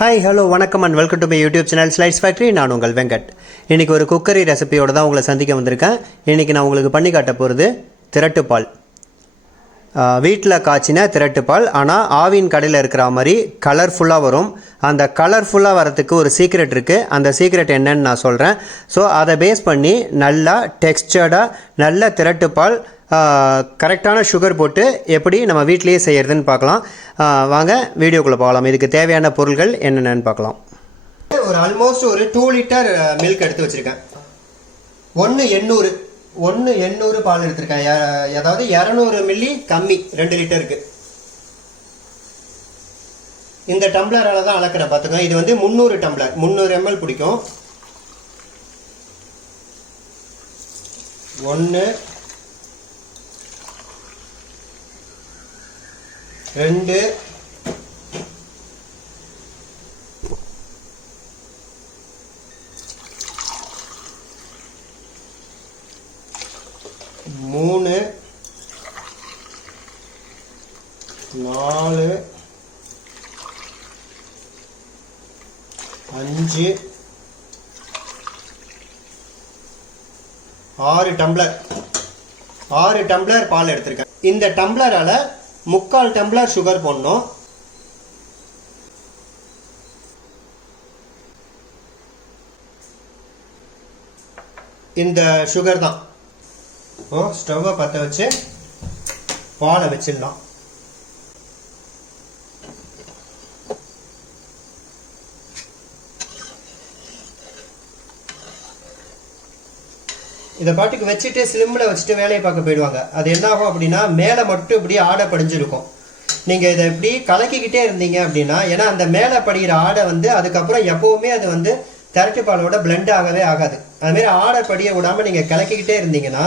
Hi hello வணக்கம் and welcome to my YouTube channel slides factory. நான் உங்கள் வெங்கட். இன்றைக்கி ஒரு குக்கரி ரெசிபியோடு தான் உங்களை சந்திக்க வந்திருக்கேன். இன்றைக்கி நான் உங்களுக்கு பண்ணி காட்ட போகிறது திரட்டுப்பால். வீட்டில் காய்ச்சின திரட்டுப்பால், ஆனால் ஆவின் கடையில் இருக்கிற மாதிரி கலர்ஃபுல்லாக வரும். அந்த கலர்ஃபுல்லாக வரத்துக்கு ஒரு சீக்ரெட் இருக்குது. அந்த சீக்ரெட் என்னன்னு நான் சொல்கிறேன். ஸோ அதை பேஸ் பண்ணி நல்லா டெக்ஸ்டர்டாக நல்ல திரட்டுப்பால் கரெக்டான சுகர் போட்டு எப்படி நம்ம வீட்டிலேயே செய்கிறதுன்னு பார்க்கலாம். வாங்க வீடியோக்குள்ளே போகலாம். இதுக்கு தேவையான பொருட்கள் என்னென்னு பார்க்கலாம். ஒரு ஆல்மோஸ்ட் ஒரு 2 லிட்டர் மில்க் எடுத்து வச்சுருக்கேன். 1 800 பால் எடுத்திருக்கேன். அதாவது 200 மில்லி கம்மி 2 லிட்டருக்கு. இந்த டம்ளரால் தான் அளக்கிற பார்த்துக்கோங்க. இது வந்து 300 டம்ளர், 300 ml பிடிக்கும். 1 2 3 4 5 6 டம்ளர் 6 டம்ளர் பால் எடுத்திருக்கேன். இந்த டம்ளரால 3/4 டம்ளர் சுகர் போடணும். இந்த சுகர் தான். ஸ்டவ்வை பற்ற வச்சு பாலை வச்சிடலாம். இதை பாட்டுக்கு வச்சுட்டு ஸ்லிம்மில் வச்சுட்டு வேலையை பார்க்க போயிடுவாங்க. அது என்ன ஆகும் அப்படின்னா மேலே மட்டும் இப்படி ஆடை படிஞ்சிருக்கும். நீங்கள் இதை இப்படி கலக்கிக்கிட்டே இருந்தீங்க அப்படின்னா, ஏன்னா அந்த மேலே படிக்கிற ஆடை வந்து அதுக்கப்புறம் எப்போவுமே அது வந்து திரட்டு பாலோட பிளெண்ட் ஆகவே ஆகாது. அதுமாரி ஆடை படிய விடாமல் நீங்கள் கலக்கிக்கிட்டே இருந்தீங்கன்னா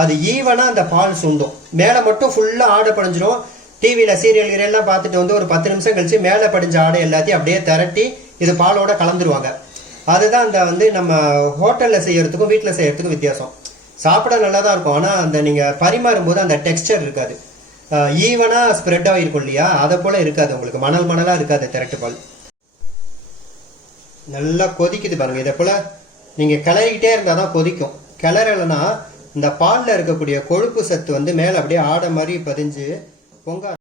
அது ஈவனாக அந்த பால் சுண்டும். மேலே மட்டும் ஃபுல்லாக ஆடை படிஞ்சிரும். டிவியில் சீரியல் பார்த்துட்டு வந்து ஒரு 10 நிமிஷம் கழிச்சு மேலே படிஞ்ச ஆடை எல்லாத்தையும் அப்படியே திரட்டி இது பாலோட கலந்துருவாங்க. அதுதான் அந்த வந்து நம்ம ஹோட்டலில் செய்யறதுக்கும் வீட்டில் செய்யறதுக்கும் வித்தியாசம். சாப்பிட நல்லா தான் இருக்கும், ஆனால் அந்த நீங்கள் பரிமாறும் போது அந்த டெக்ஸ்டர் இருக்காது. ஈவனாக ஸ்ப்ரெட் ஆகிருக்கும் இல்லையா, அதை போல் இருக்காது. உங்களுக்கு மணலாக இருக்காது திரட்டுப்பால். நல்லா கொதிக்குது பாருங்கள். இதை போல் நீங்கள் கிளறிக்கிட்டே இருந்தால் தான் கொதிக்கும். கிளறலைன்னா இந்த பாலில் இருக்கக்கூடிய கொழுப்பு சத்து வந்து மேலே அப்படியே ஆடை மாதிரி பதிஞ்சு பொங்க.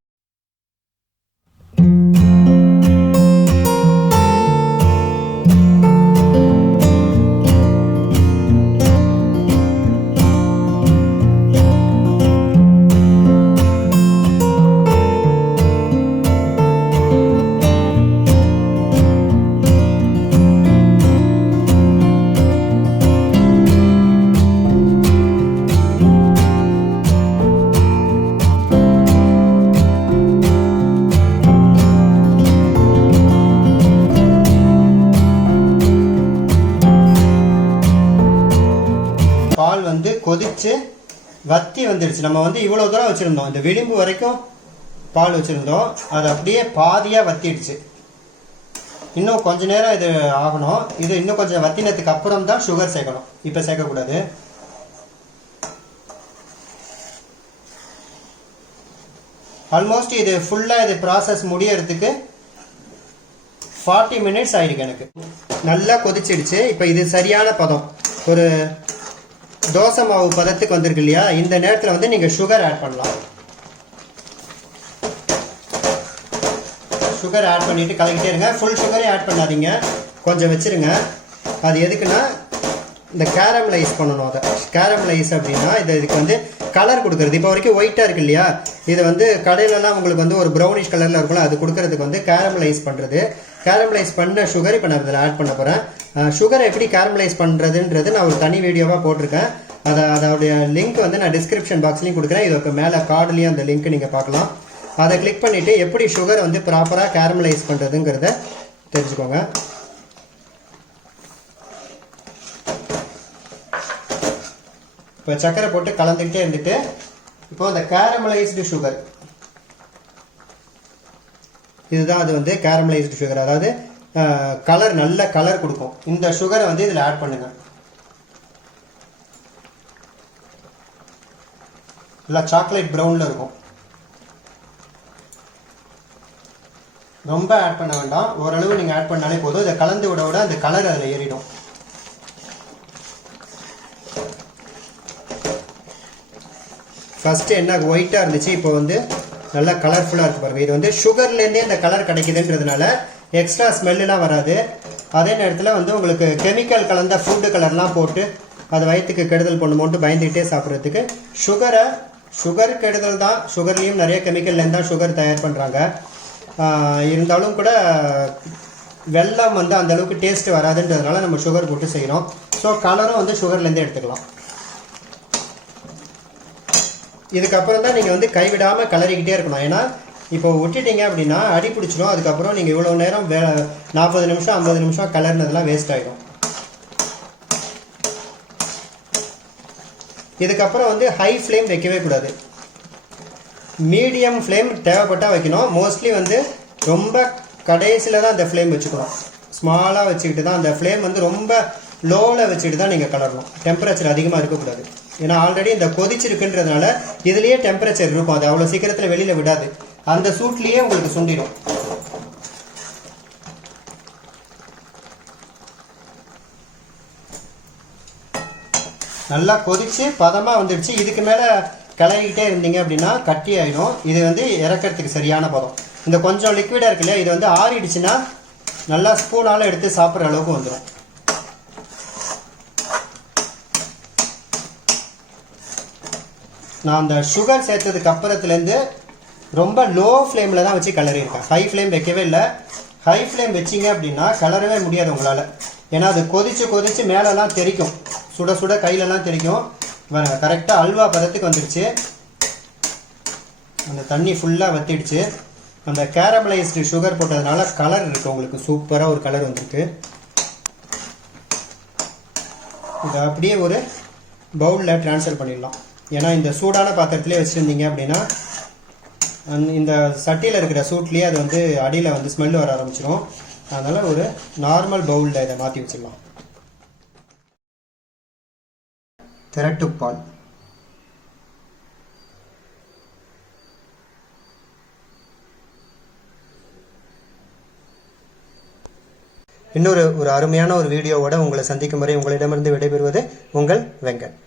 பால் வந்து கொதிச்சு வத்தி வந்துடுச்சு. நம்ம வந்து இவ்வளோ தூரம் வச்சுருந்தோம், இந்த விளிம்பு வரைக்கும் பால் வச்சுருந்தோம். அது அப்படியே பாதியாக வத்திடுச்சு. இன்னும் கொஞ்ச நேரம் இது ஆகணும். இது இன்னும் கொஞ்சம் வத்தினதுக்கு அப்புறம் தான் சுகர் சேர்க்கணும். இப்போ சேர்க்கக்கூடாது. ஆல்மோஸ்ட் இது ஃபுல்லாக இது ப்ராசஸ் முடியறதுக்கு 40 மினிட்ஸ் ஆயிருக்கு. எனக்கு நல்லா கொதிச்சிடுச்சு. இப்போ இது சரியான பதம், ஒரு தோசை மாவு பதத்துக்கு வந்திருக்கு இல்லையா. இந்த நேரத்தில் வந்து நீங்கள் சுகர் ஆட் பண்ணலாம். சுகர் ஆட் பண்ணிட்டு கலக்கிட்டே இருங்க. ஃபுல் சுகரே ஆட் பண்ணாதீங்க, கொஞ்சம் வச்சிருங்க. அது எதுக்குன்னா இந்த கேரமலைஸ் பண்ணணும். அதை கேரமலைஸ் அப்படின்னா இதுக்கு வந்து கலர் கொடுக்கறது. இப்போ வரைக்கும் ஒயிட்டாக இருக்கு இல்லையா, இது வந்து கடையிலலாம் உங்களுக்கு வந்து ஒரு ப்ரௌனிஷ் கலரில் இருக்கும்ல, அது கொடுக்கறதுக்கு வந்து கேரமலைஸ் பண்ணுறது. கேரமலைஸ் பண்ண சுகர் இப்போ நான் இதில் ஆட் பண்ண போகிறேன். சுகரை எப்படி கேரமலைஸ் பண்ணுறதுன்றது நான் ஒரு தனி வீடியோவாக போட்டிருக்கேன். அதோடைய லிங்க் வந்து நான் டிஸ்கிரிப்ஷன் பாக்ஸ்லையும் கொடுக்குறேன். இதுக்கு மேலே கார்டுலேயும் அந்த லிங்க் நீங்கள் பார்க்கலாம். அதை கிளிக் பண்ணிவிட்டு எப்படி சுகர் வந்து ப்ராப்பராக கேரமலைஸ் பண்ணுறதுங்கிறத தெரிஞ்சுக்கோங்க. இப்போ சர்க்கரை போட்டு கலந்துக்கிட்டே இருந்துட்டு இப்போ அந்த கேரமலைஸ்டு சுகர் இதுதான். அது வந்து கேரமலைஸ்டு சுகர், அதாவது கலர், நல்ல கலர் கொடுக்கும். இந்த சுகரை வந்து இதில் ஆட் பண்ணுங்க. நல்லா சாக்லேட் ப்ரௌனில் இருக்கும். ரொம்ப ஆட் பண்ண வேண்டாம், ஓரளவு நீங்கள் ஆட் பண்ணாலே போதும். இதை கலந்து விட விட அந்த கலர் அதில் ஏறிடும். ஃபஸ்ட்டு என்ன ஒயிட்டாக இருந்துச்சு, இப்போ வந்து நல்லா கலர்ஃபுல்லாக இருக்குது பாருங்கள். இது வந்து சுகர்லேருந்தே இந்த கலர் கிடைக்குதுன்றதுனால எக்ஸ்ட்ரா ஸ்மெல்லாம் வராது. அதே நேரத்தில் வந்து உங்களுக்கு கெமிக்கல் கலந்த ஃபுட்டு கலர்லாம் போட்டு அது வயிற்றுக்கு கெடுதல் பண்ணுமோன்ட்டு பயந்துகிட்டே சாப்பிட்றதுக்கு சுகர் கெடுதல் தான். சுகர்லேயும் நிறைய கெமிக்கல்லேருந்து தான் சுகர் தயார் பண்ணுறாங்க. இருந்தாலும் கூட வெல்லம் வந்து அந்தளவுக்கு டேஸ்ட்டு வராதுன்றதுனால நம்ம சுகர் போட்டு செய்கிறோம். ஸோ கலரும் வந்து சுகர்லேருந்தே எடுத்துக்கலாம். இதுக்கப்புறம் தான் நீங்கள் வந்து கைவிடாமல் கலரிக்கிட்டே இருக்கணும். ஏன்னா இப்போ விட்டுட்டீங்க அப்படின்னா அடி பிடிச்சிடும். அதுக்கப்புறம் நீங்கள் இவ்வளோ நேரம் 40 நிமிஷம் 50 நிமிஷம் கலர்னதெல்லாம் வேஸ்ட் ஆகிடும். இதுக்கப்புறம் வந்து ஹை ஃப்ளேம் வைக்கவே கூடாது, மீடியம் ஃப்ளேம் தேவைப்பட்டால் வைக்கணும். மோஸ்ட்லி வந்து ரொம்ப கடைசியில் தான் அந்த ஃப்ளேம் வச்சுக்கணும். ஸ்மாலாக வச்சுக்கிட்டு தான் அந்த ஃப்ளேம் வந்து ரொம்ப லோவில் வச்சுக்கிட்டு தான் நீங்கள் கலரணும். டெம்பரேச்சர் அதிகமாக இருக்கக்கூடாது. ஏன்னா ஆல்ரெடி இந்த கொதிச்சிருக்குன்றதுனால இதுலேயே டெம்பரேச்சர் இருக்கும். அது அவ்வளோ சீக்கிரத்தில் வெளியில் விடாது, அந்த சூட்லேயே உங்களுக்கு சுண்டிடும். நல்லா கொதிச்சு பதமாக வந்துடுச்சு. இதுக்கு மேலே கிளறிக்கிட்டே இருந்தீங்க அப்படின்னா கட்டி ஆகிடும். இது வந்து இறக்கிறதுக்கு சரியான பதம். இந்த கொஞ்சம் லிக்விடாக இருக்கு இல்லையா, இது வந்து ஆறிடுச்சுன்னா நல்லா ஸ்பூனால் எடுத்து சாப்பிட்ற அளவுக்கு வந்துடும். நான் அந்த சுகர் சேர்த்ததுக்கு அப்புறத்துலேருந்து ரொம்ப லோ ஃப்ளேமில் தான் வச்சு கிளறியிருக்கேன். ஹை ஃப்ளேம் வைக்கவே இல்லை. ஹை ஃப்ளேம் வச்சிங்க அப்படின்னா கிளறவே முடியாது உங்களால். ஏன்னா அது கொதிச்சு மேலெல்லாம் தெரிக்கும், சுட சுட கையிலலாம் தெரிக்கும். கரெக்டாக அல்வா பதத்துக்கு வந்துடுச்சு. அந்த தண்ணி ஃபுல்லாக வத்திடுச்சு. அந்த கேரமலைஸ்டு சுகர் போட்டதுனால கலர் இருக்குது உங்களுக்கு, சூப்பராக ஒரு கலர் வந்துருக்கு. இதை அப்படியே ஒரு பவுலில் ட்ரான்ஸ்ஃபர் பண்ணிடலாம். ஏன்னா இந்த சூடான பாத்திரத்துலேயே வச்சுருந்தீங்க அப்படின்னா இந்த சட்டியில் இருக்கிற சூட்லேயே அது வந்து அடியில் வந்து ஸ்மெல் வர ஆரம்பிச்சிடும். அதனால் ஒரு நார்மல் பவுலில் இதை மாற்றி வச்சிடலாம். திரட்டுப்பால், இன்னொரு அருமையான ஒரு வீடியோவோட உங்களை சந்திக்கும் வரை உங்களிடமிருந்து விடைபெறுவது உங்கள் வெங்கட்.